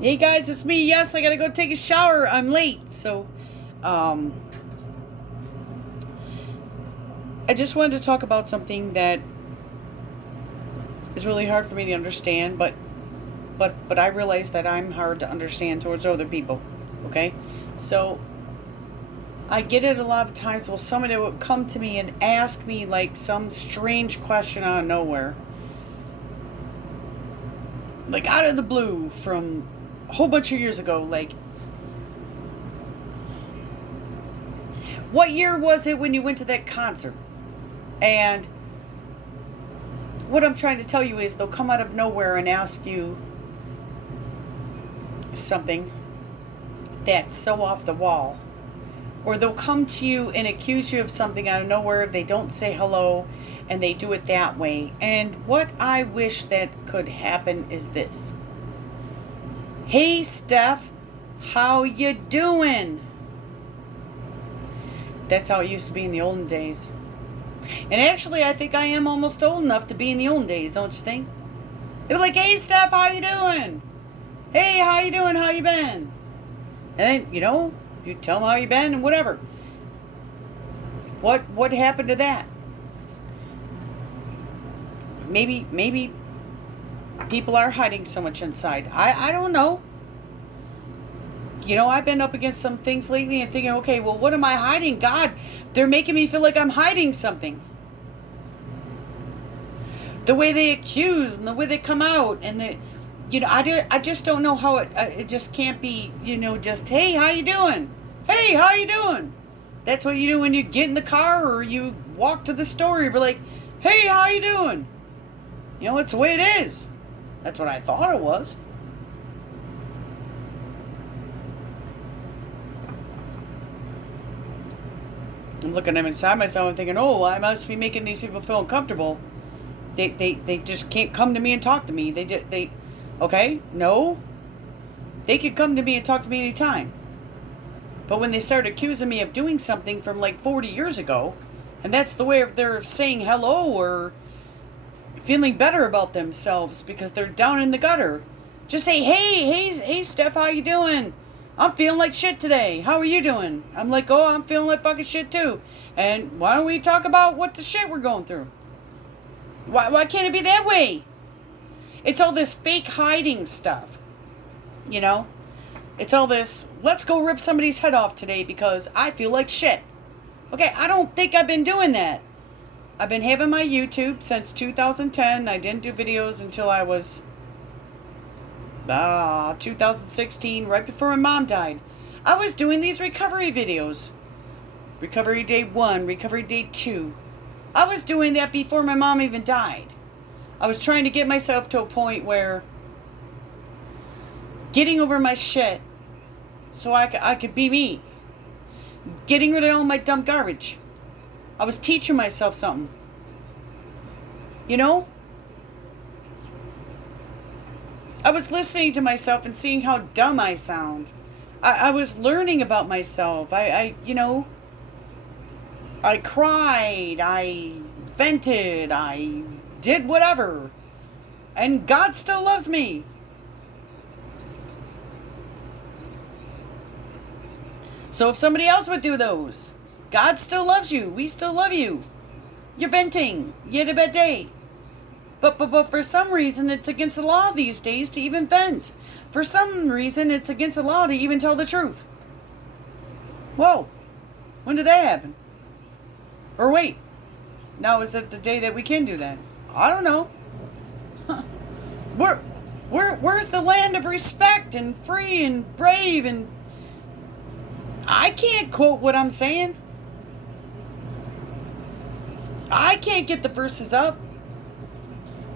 Hey guys, it's me. Yes, I gotta go take a shower. I'm late. So, I just wanted to talk about something that is really hard for me to understand, but I realize that I'm hard to understand towards other people. Okay? So, I get it a lot of times. Well, somebody will come to me and ask me like some strange question out of nowhere. Like out of the blue from a whole bunch of years ago, like, what year was it when you went to that concert? And what I'm trying to tell you is they'll come out of nowhere and ask you something that's so off the wall. Or they'll come to you and accuse you of something out of nowhere. They don't say hello and they do it that way. And what I wish that could happen is this. Hey Steph, how you doing? That's how it used to be in the olden days. And actually, I think I am almost old enough to be in the olden days, don't you think? They were like, hey Steph, how you doing? Hey, how you doing? How you been? And then, you tell them how you been and whatever. What happened to that? Maybe people are hiding so much inside. I don't know. I've been up against some things lately and thinking, okay, well, what am I hiding? God, they're making me feel like I'm hiding something. The way they accuse and the way they come out and I just don't know how it just can't be, just, hey, how you doing? Hey, how you doing? That's what you do when you get in the car or you walk to the store. You're like, hey, how you doing? It's the way it is. That's what I thought it was. I'm looking at them inside myself and thinking, oh, I must be making these people feel uncomfortable. They just can't come to me and talk to me. Okay, no. They could come to me and talk to me anytime. But when they start accusing me of doing something from like 40 years ago, and that's the way they're saying hello or feeling better about themselves because they're down in the gutter. Just say, hey, Steph, how you doing? I'm feeling like shit today. How are you doing? I'm like, oh, I'm feeling like fucking shit too. And why don't we talk about what the shit we're going through? Why can't it be that way? It's all this fake hiding stuff. It's all this, let's go rip somebody's head off today because I feel like shit. Okay, I don't think I've been doing that. I've been having my YouTube since 2010. I didn't do videos until I was 2016, right before my mom died. I was doing these recovery videos. Recovery day 1, recovery day 2. I was doing that before my mom even died. I was trying to get myself to a point where getting over my shit so I could be me. Getting rid of all my dumb garbage. I was teaching myself something. I was listening to myself and seeing how dumb I sound. I was learning about myself. I cried. I vented. I did whatever. And God still loves me. So if somebody else would do those, God still loves you. We still love you. You're venting. You had a bad day. But for some reason, it's against the law these days to even vent. For some reason, it's against the law to even tell the truth. Whoa. When did that happen? Or wait. Now is it the day that we can do that? I don't know. Where's the land of respect and free and brave and... I can't quote what I'm saying. I can't get the verses up.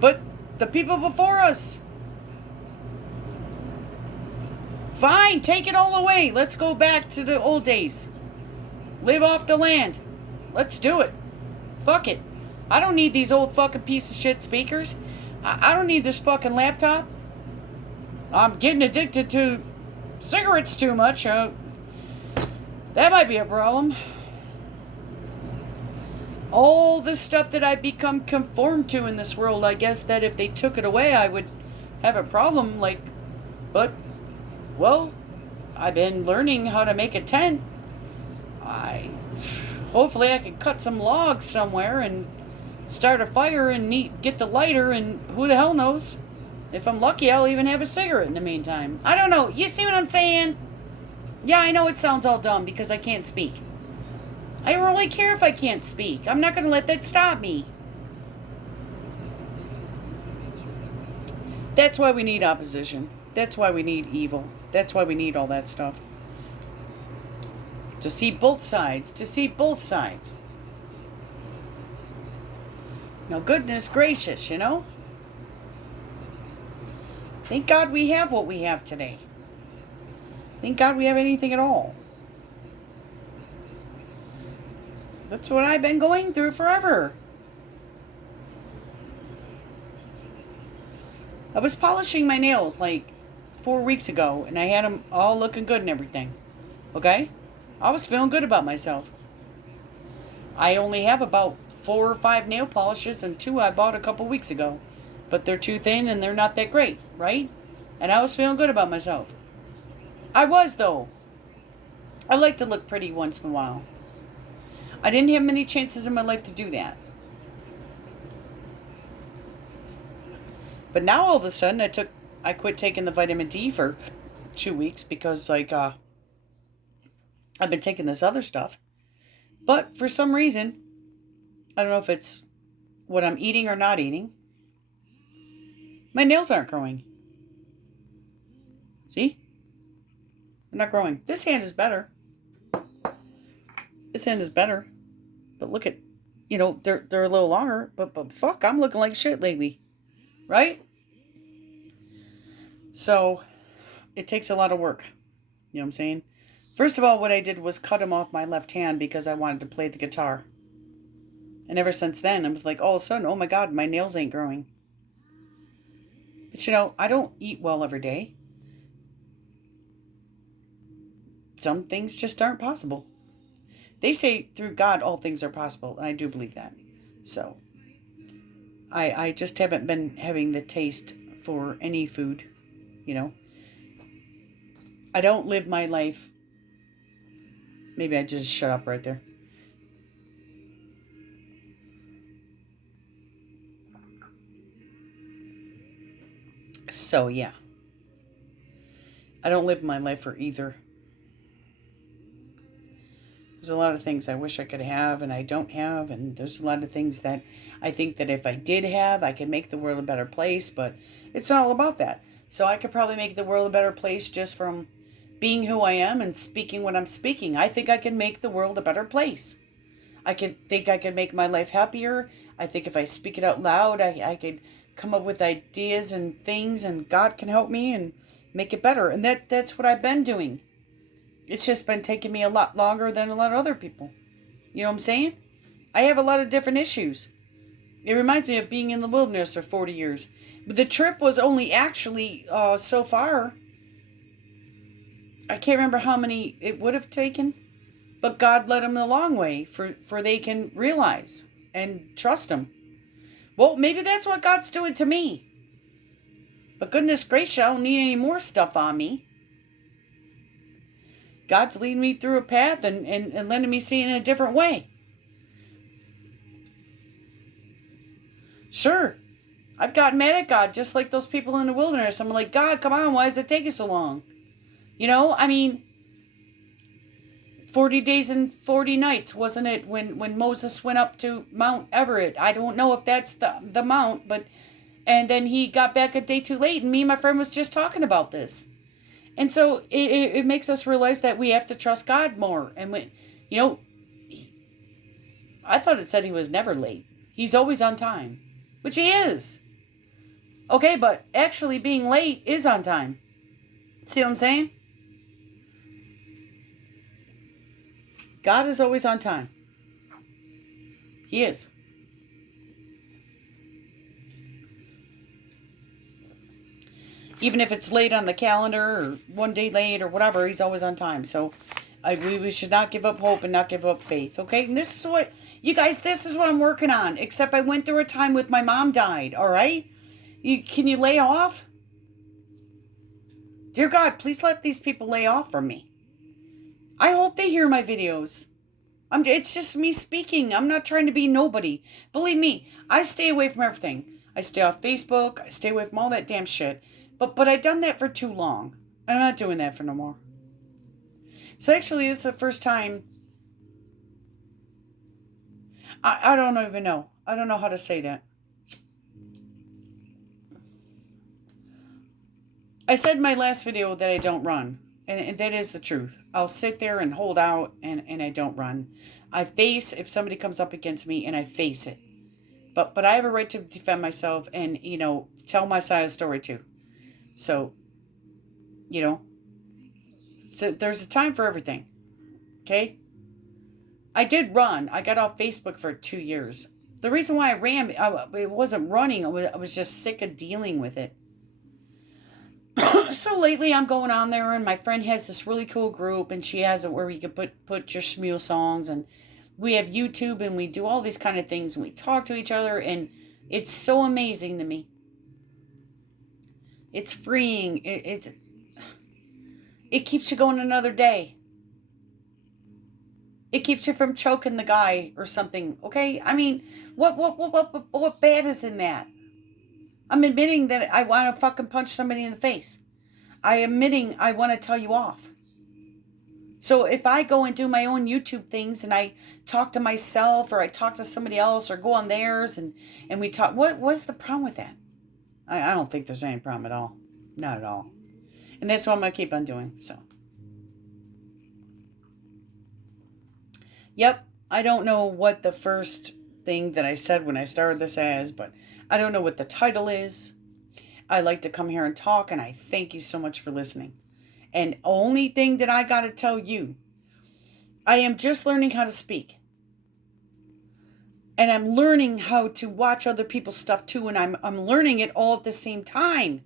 But the people before us. Fine, take it all away. Let's go back to the old days. Live off the land. Let's do it. Fuck it. I don't need these old fucking piece of shit speakers. I don't need this fucking laptop. I'm getting addicted to cigarettes too much. That might be a problem. all the stuff that I become conformed to in this world. I guess that if they took it away, I would have a problem. But Well, I've been learning how to make a tent. I hopefully I can cut some logs somewhere and start a fire and get the lighter, and who the hell knows? If I'm lucky, I'll even have a cigarette in the meantime. I don't know. You see what I'm saying? Yeah, I know it sounds all dumb because I can't speak. I don't really care if I can't speak. I'm not going to let that stop me. That's why we need opposition. That's why we need evil. That's why we need all that stuff. To see both sides. To see both sides. Now, goodness gracious, you know? Thank God we have what we have today. Thank God we have anything at all. That's what I've been going through forever. I was polishing my nails like 4 weeks ago, and I had them all looking good and everything. Okay? I was feeling good about myself. I only have about 4 or 5 nail polishes, and 2 I bought a couple weeks ago. But they're too thin and they're not that great, right? And I was feeling good about myself. I was, though. I like to look pretty once in a while. I didn't have many chances in my life to do that. But now all of a sudden I quit taking the vitamin D for 2 weeks because I've been taking this other stuff. But for some reason, I don't know if it's what I'm eating or not eating, my nails aren't growing. See? They're not growing. This hand is better. This hand is better. But look at, they're a little longer. But fuck, I'm looking like shit lately. Right? So, it takes a lot of work. You know what I'm saying? First of all, what I did was cut them off my left hand because I wanted to play the guitar. And ever since then, I was like, all of a sudden, oh my God, my nails ain't growing. But I don't eat well every day. Some things just aren't possible. They say through God, all things are possible. And I do believe that. So, I just haven't been having the taste for any food, I don't live my life. Maybe I just shut up right there. So, yeah. I don't live my life for either. There's a lot of things I wish I could have and I don't have. And there's a lot of things that I think that if I did have, I could make the world a better place. But it's not all about that. So I could probably make the world a better place just from being who I am and speaking what I'm speaking. I think I can make the world a better place. I could make my life happier. I think if I speak it out loud, I could come up with ideas and things, and God can help me and make it better. And that's what I've been doing. It's just been taking me a lot longer than a lot of other people. You know what I'm saying? I have a lot of different issues. It reminds me of being in the wilderness for 40 years. But the trip was only actually, so far, I can't remember how many it would have taken. But God led them a long way for they can realize and trust Him. Well, maybe that's what God's doing to me. But goodness gracious, I don't need any more stuff on me. God's leading me through a path and letting me see it in a different way. Sure, I've gotten mad at God just like those people in the wilderness. I'm like, God, come on, why is it taking so long? 40 days and 40 nights, wasn't it, when Moses went up to Mount Everett? I don't know if that's the mount, but... And then he got back a day too late, and me and my friend was just talking about this. And so it makes us realize that we have to trust God more. And, I thought it said He was never late. He's always on time, which He is. Okay, but actually being late is on time. See what I'm saying? God is always on time. He is. Even if it's late on the calendar or one day late or whatever, He's always on time. So we should not give up hope and not give up faith, okay? And this is what, you guys, this is what I'm working on. Except I went through a time with my mom died, all right? Can you lay off? Dear God, please let these people lay off from me. I hope they hear my videos. It's just me speaking. I'm not trying to be nobody. Believe me, I stay away from everything. I stay off Facebook. I stay away from all that damn shit. But I done that for too long. I'm not doing that for no more. So actually, this is the first time. I don't even know. I don't know how to say that. I said in my last video that I don't run. And that is the truth. I'll sit there and hold out and I don't run. I face if somebody comes up against me and I face it. But I have a right to defend myself and, tell my side of the story too. So, so there's a time for everything. Okay? I did run. I got off Facebook for 2 years. The reason why I ran, it wasn't running. I was just sick of dealing with it. So lately I'm going on there and my friend has this really cool group and she has it where you can put your schmule songs and we have YouTube and we do all these kind of things and we talk to each other and it's so amazing to me. It's freeing. It keeps you going another day. It keeps you from choking the guy or something. Okay? I mean, what bad is in that? I'm admitting that I want to fucking punch somebody in the face. I'm admitting I want to tell you off. So if I go and do my own YouTube things and I talk to myself or I talk to somebody else or go on theirs and we talk, what's the problem with that? I don't think there's any problem at all. Not at all. And that's what I'm going to keep on doing. So. Yep. I don't know what the first thing that I said when I started this as, but I don't know what the title is. I like to come here and talk, and I thank you so much for listening. And only thing that I got to tell you, I am just learning how to speak. And I'm learning how to watch other people's stuff too, and I'm learning it all at the same time.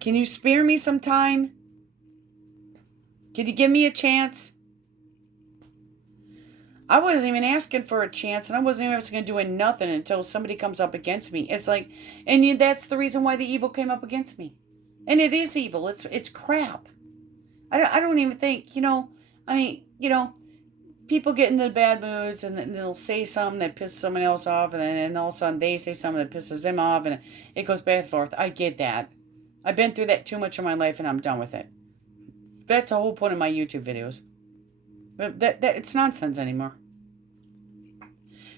Can you spare me some time? Can you give me a chance? I wasn't even asking for a chance, and I wasn't even asking to do nothing until somebody comes up against me. It's like, and that's the reason why the evil came up against me. And it is evil. It's crap. I don't even think, people get into bad moods, and then they'll say something that pisses someone else off, and then all of a sudden they say something that pisses them off, and it goes back and forth. I get that. I've been through that too much in my life, and I'm done with it. That's the whole point of my YouTube videos. That it's nonsense anymore.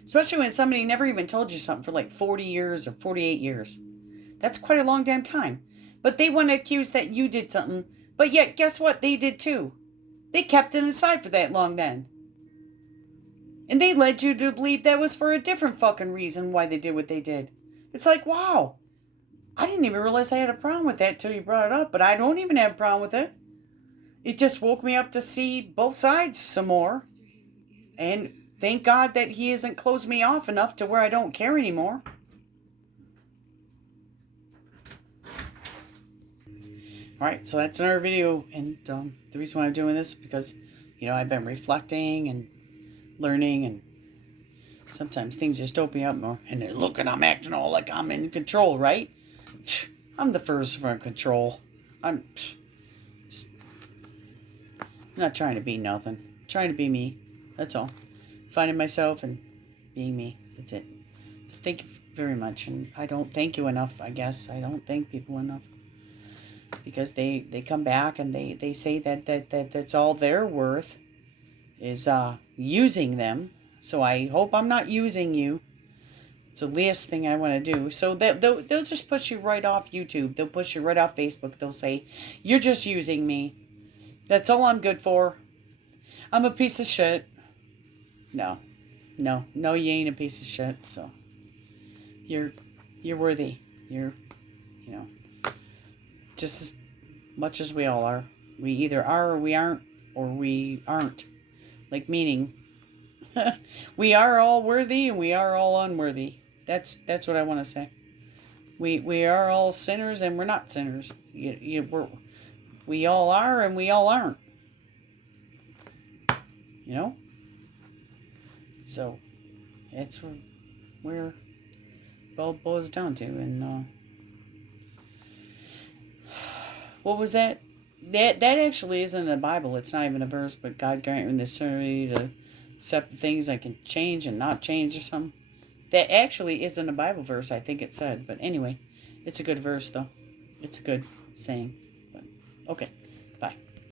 Especially when somebody never even told you something for like 40 years or 48 years. That's quite a long damn time. But they want to accuse that you did something. But yet, guess what? They did too. They kept it aside for that long then. And they led you to believe that was for a different fucking reason why they did what they did. It's like, wow. I didn't even realize I had a problem with that until you brought it up. But I don't even have a problem with it. It just woke me up to see both sides some more. And thank God that he hasn't closed me off enough to where I don't care anymore. Alright, so that's another video. And the reason why I'm doing this is because, I've been reflecting and learning. And sometimes things just open me up more. And they're looking, I'm acting all like I'm in control, right? I'm the first for control. I'm not trying to be nothing. I'm trying to be me. That's all. Finding myself and being me. That's it. So thank you very much. And I don't thank you enough, I guess. I don't thank people enough. Because they come back and they say that's all they're worth is using them. So I hope I'm not using you. It's the least thing I want to do. So they'll just push you right off YouTube. They'll push you right off Facebook. They'll say, you're just using me. That's all I'm good for. I'm a piece of shit. No, you ain't a piece of shit. So you're worthy. You're, just as much as we all are. We either are or we aren't, or we aren't. Like meaning, we are all worthy and we are all unworthy. That's what I want to say. We are all sinners and we're not sinners. We all are and we all aren't. So, it's where it all boils down to. And What was that? That actually isn't in the Bible. It's not even a verse, but God grant me the serenity to accept the things I can change and not change or something. That actually isn't a Bible verse, I think it said. But anyway, it's a good verse, though. It's a good saying. But, okay.